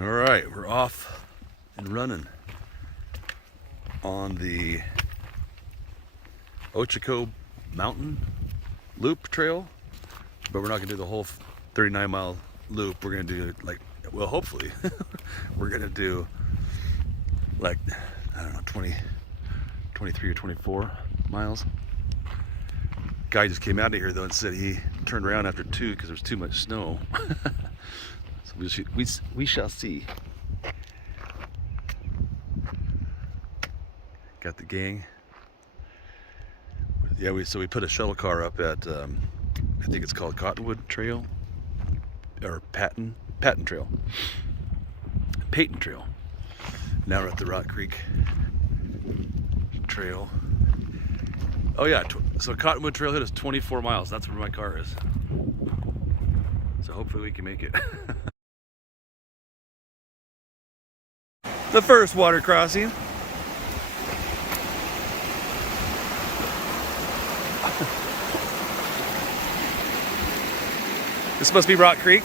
All right, we're off and running on the Ochoco Mountain Loop Trail, but we're not gonna do the whole 39-mile loop. We're gonna do like, well, hopefully, we're gonna do like, I don't know, 23 or 24 miles. Guy just came out of here though and said he turned around after 2 because there was too much snow. So we shall see. Got the gang. Yeah, so we put a shuttle car up at I think it's called Cottonwood Trail or Payten Trail. Payten Trail. Now we're at the Rock Creek Trail. Oh yeah, so Cottonwood Trailhead is 24 miles. That's where my car is. So hopefully we can make it. The first water crossing. This must be Rock Creek.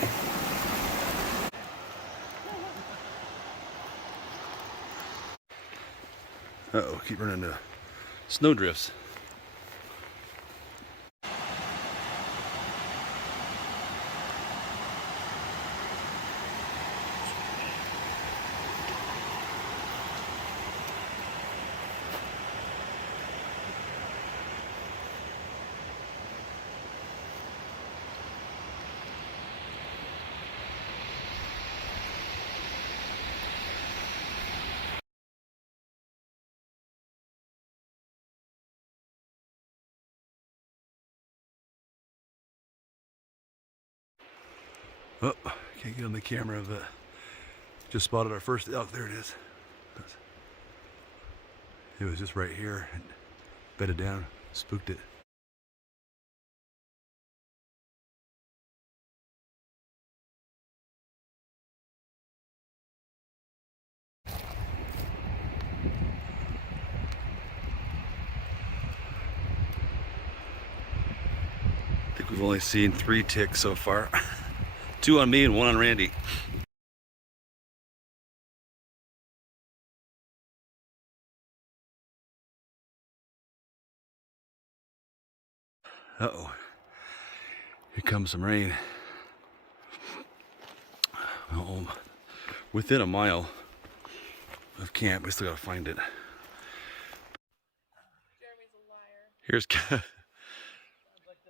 Uh-oh, keep running into snow drifts. Oh, can't get on the camera, but just spotted our first elk. There it is. It was just right here and bedded down, spooked it. I think we've only seen 3 ticks so far. 2 on me and 1 on Randy. Uh-oh. Here comes some rain. Oh, within a mile of camp, we still gotta find it. Here's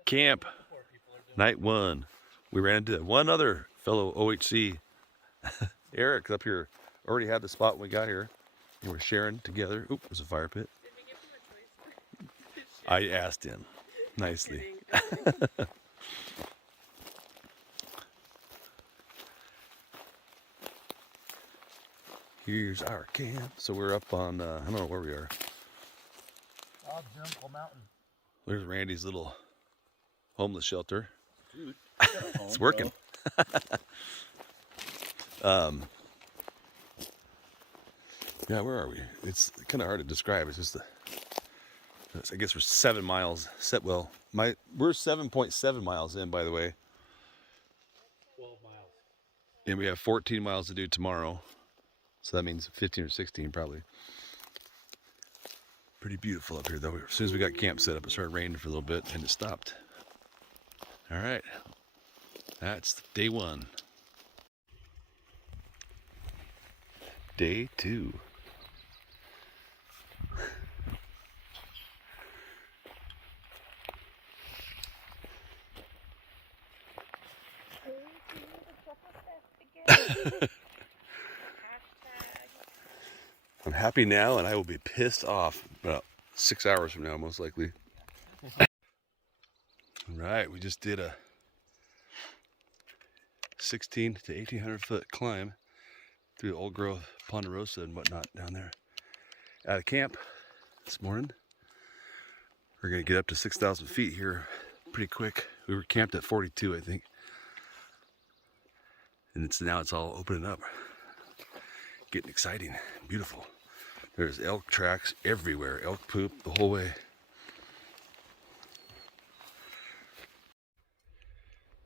camp, night 1. We ran into one other fellow OHC. Eric up here already had the spot when we got here. And we're sharing together. Oop, there's a fire pit. I asked him nicely. Here's our camp. So we're up on, I don't know where we are. Ochoco Mountain. There's Randy's little homeless shelter. Dude, it's working. Yeah, where are we? It's kind of hard to describe. It's just I guess we're 7 miles. Well, we're 7.7 miles in, by the way. 12 miles. And we have 14 miles to do tomorrow. So that means 15 or 16 probably. Pretty beautiful up here though. As soon as we got camp set up, it started raining for a little bit and it stopped. All right, that's day 1. Day 2. I'm happy now and I will be pissed off about 6 hours from now, most likely. Right, we just did a 16 to 1800 foot climb through the old growth ponderosa and whatnot down there. Out of camp this morning. We're gonna get up to 6,000 feet here pretty quick. We were camped at 42, I think. And now it's all opening up. Getting exciting, beautiful. There's elk tracks everywhere, elk poop the whole way.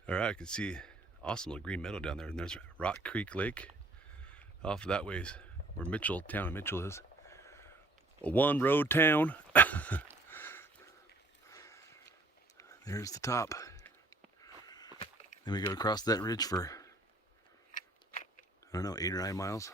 All right, I can see awesome little green meadow down there, and there's Rock Creek Lake Off that ways where town of Mitchell is. A one road town. There's the top. Then we go across that ridge for, I don't know, 8 or 9 miles.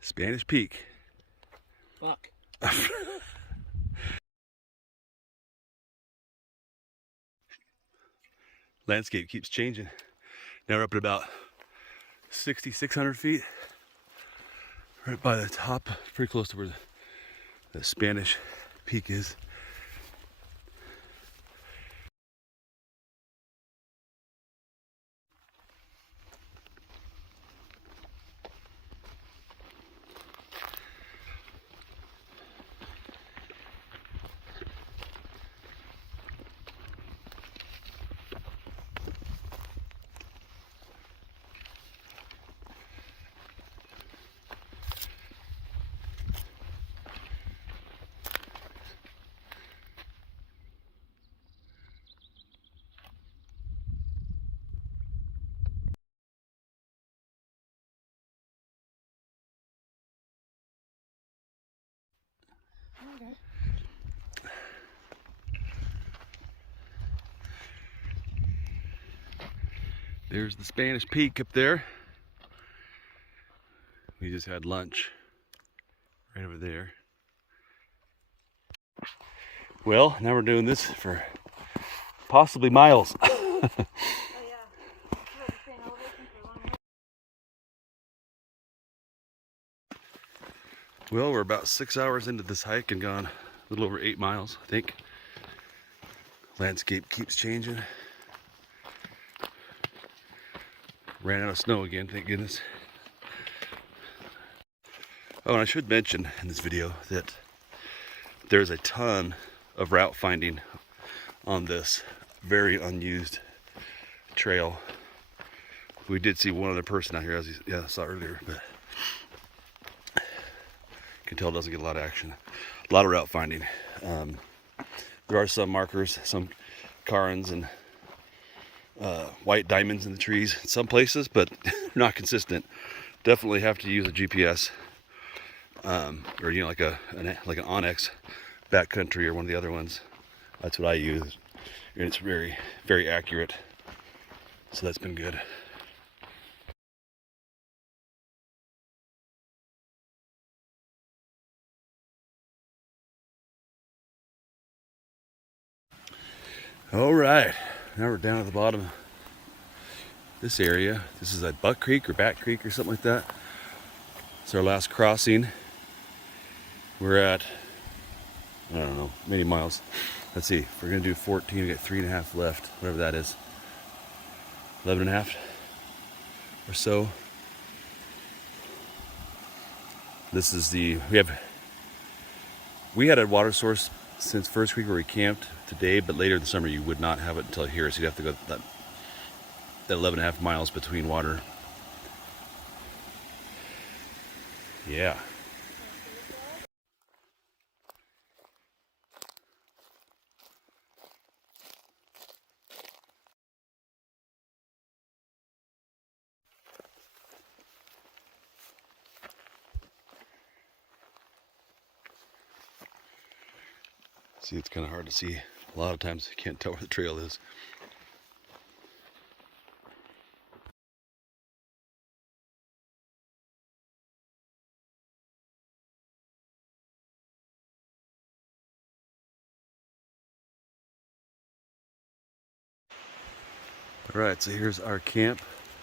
Spanish Peak. Fuck. Landscape keeps changing. Now we're up at about 6,600 feet. Right by the top, pretty close to where the Spanish Peak is. Okay. There's the Spanish Peak up there. We just had lunch right over there. Well, now we're doing this for possibly miles. Oh yeah. You have the same elevation for a long way. Well, we're about 6 hours into this hike and gone a little over 8 miles, I think. Landscape keeps changing. Ran out of snow again, thank goodness. Oh, and I should mention in this video that there's a ton of route finding on this very unused trail. We did see one other person out here, as I saw earlier, but you can tell it doesn't get a lot of action. A lot of route finding. There are some markers, some carons and white diamonds in the trees in some places, but not consistent. Definitely have to use a GPS, or you know, like an Onyx backcountry or one of the other ones. That's what I use, and it's very, very accurate. So that's been good. All right, now we're down at the bottom of this area. This is at Buck Creek or Bat Creek or something like that. It's our last crossing. We're at, I don't know, many miles. Let's see, if we're gonna do 14, we got 3.5 left, whatever that is. 11.5 or so. This is we had a water source since First Creek where we camped today, but later in the summer you would not have it until here, so you'd have to go that 11.5 miles between water. Yeah. See, it's kind of hard to see. A lot of times you can't tell where the trail is. All right, so here's our camp,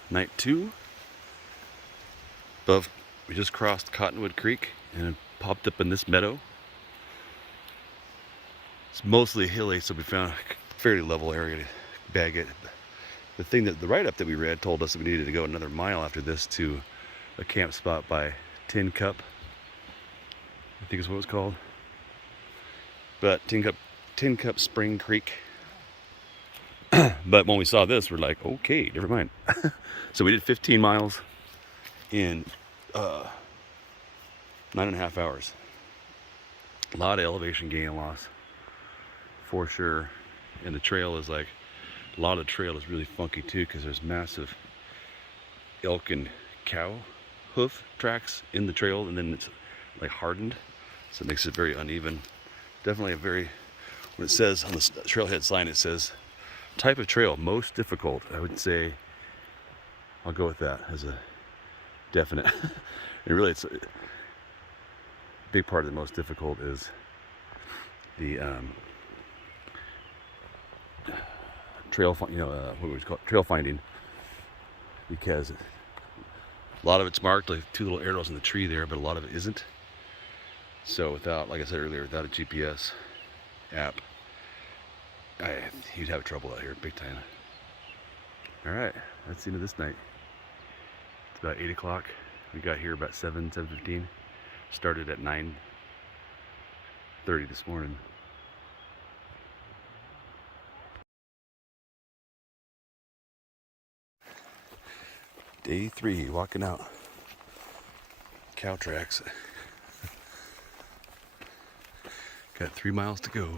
night 2. We just crossed Cottonwood Creek and it popped up in this meadow. It's mostly hilly, so we found a fairly level area to bag it. The thing that the write-up that we read told us that we needed to go another mile after this to a camp spot by Tin Cup, I think is what it was called. But Tin Cup Spring Creek. But when we saw this, we're like, okay, never mind. So we did 15 miles in 9.5 hours. A lot of elevation gain and loss, for sure. And the trail is like, a lot of the trail is really funky too, because there's massive elk and cow hoof tracks in the trail, and then it's like hardened, so it makes it very uneven. Definitely a very, when it says on the trailhead sign, it says type of trail most difficult. I would say I'll go with that as a definite. And really, it's a big part of the most difficult is the trail, what we would call trail finding, because a lot of it's marked like 2 little arrows in the tree there, but a lot of it isn't. So without, like I said earlier, without a GPS app, you'd have trouble out here big time. All right, that's the end of this night. It's about 8 o'clock. We got here about 7:15. Started at 9:30 this morning. Day 3, walking out. Cow tracks. Got 3 miles to go.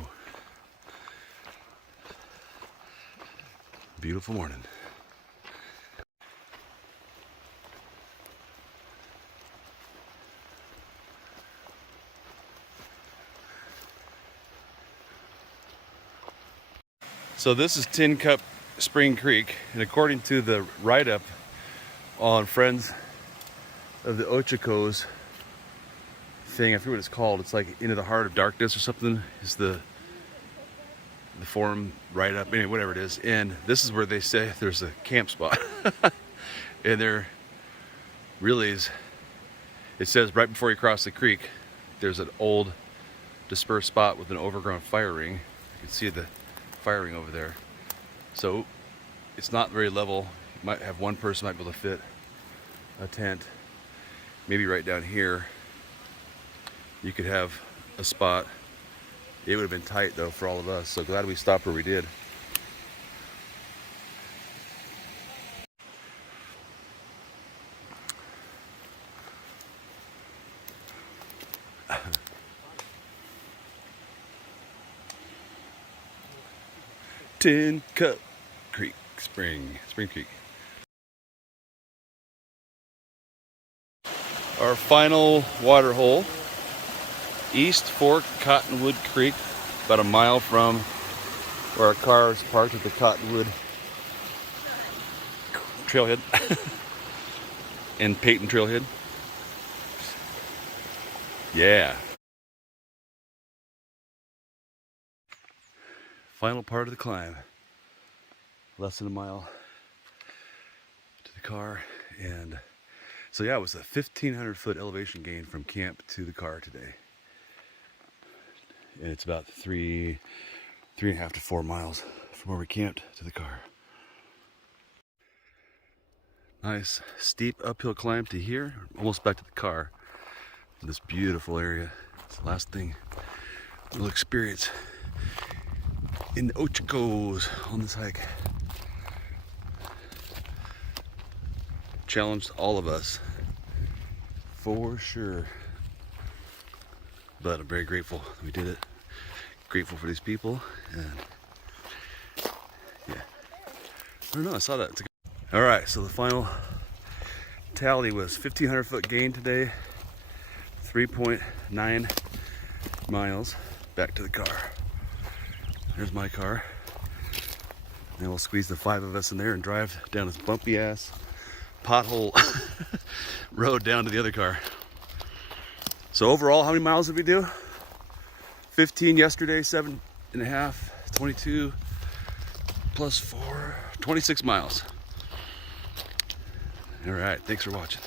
Beautiful morning. So this is Tin Cup Spring Creek, and according to the write-up on Friends of the Ochocos thing, I forget what it's called. It's like Into the Heart of Darkness or something. Is the forum write-up, anyway, whatever it is. And this is where they say there's a camp spot. And there really is. It says right before you cross the creek, there's an old dispersed spot with an overgrown fire ring. You can see the fire ring over there. So it's not very level. You might have one person might be able to fit a tent. Maybe right down here you could have a spot. It would have been tight though for all of us, so glad we stopped where we did. Tin Cup Creek, Spring Creek. Our final water hole, East Fork Cottonwood Creek, about a mile from where our car is parked at the Cottonwood Trailhead and Payten Trailhead. Yeah. Final part of the climb. Less than a mile to the car, and so yeah, it was a 1,500-foot elevation gain from camp to the car today, and it's about 3.5 to 4 miles from where we camped to the car. Nice steep uphill climb to here, almost back to the car. This beautiful area. It's the last thing we'll experience in the Ochocos on this hike. Challenged all of us, for sure. But I'm very grateful that we did it. Grateful for these people, and yeah. I don't know, I saw that. All right, so the final tally was 1,500-foot gain today, 3.9 miles back to the car. There's my car. And we'll squeeze the 5 of us in there and drive down this bumpy ass pothole road down to the other car. So overall, how many miles did we do? 15 yesterday, 7.5, 22 plus 4, 26 miles. All right, thanks for watching.